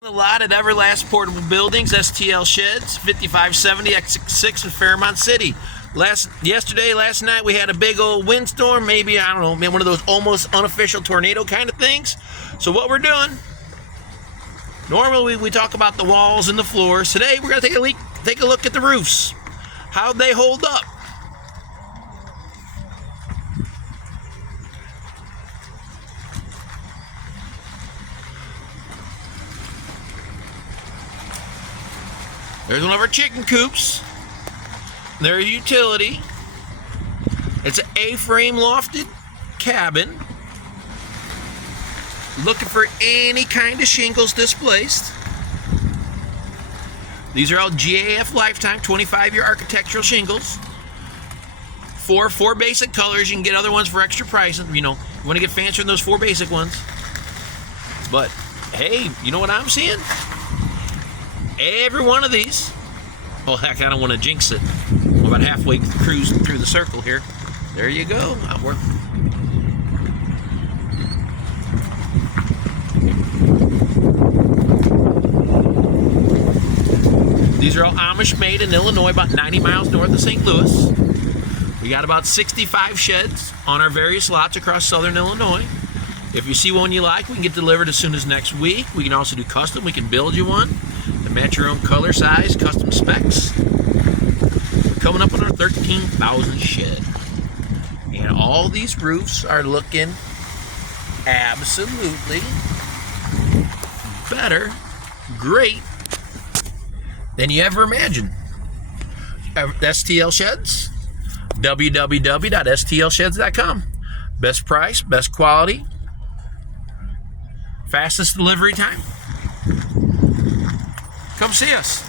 The lot at Everlast Portable Buildings, STL Sheds, 5570 X6 in Fairmont City. Last night we had a big old windstorm, maybe, I don't know, maybe one of those almost unofficial tornado kind of things. So what we're doing, normally we talk about the walls and the floors. Today we're going to take a look at the roofs. How'd they hold up? There's one of our chicken coops. There's a utility. It's an A-frame lofted cabin. Looking for any kind of shingles displaced. These are all GAF Lifetime 25-year architectural shingles. Four basic colors. You can get other ones for extra price. You know, you want to get fancier than those four basic ones. But hey, you know what I'm seeing? Every one of these. Well, heck, I don't want to jinx it. I'm about halfway cruising through the circle here. There you go. These are all Amish made in Illinois, about 90 miles north of St. Louis. We got about 65 sheds on our various lots across southern Illinois. If you see one you like, we can get delivered as soon as next week. We can also do custom. We can build you one to match your own color, size, custom specs. Coming up on our 13,000 shed. And all these roofs are looking absolutely better, great, than you ever imagined. STL Sheds, www.stlsheds.com. Best price, best quality, fastest delivery time. Come see us.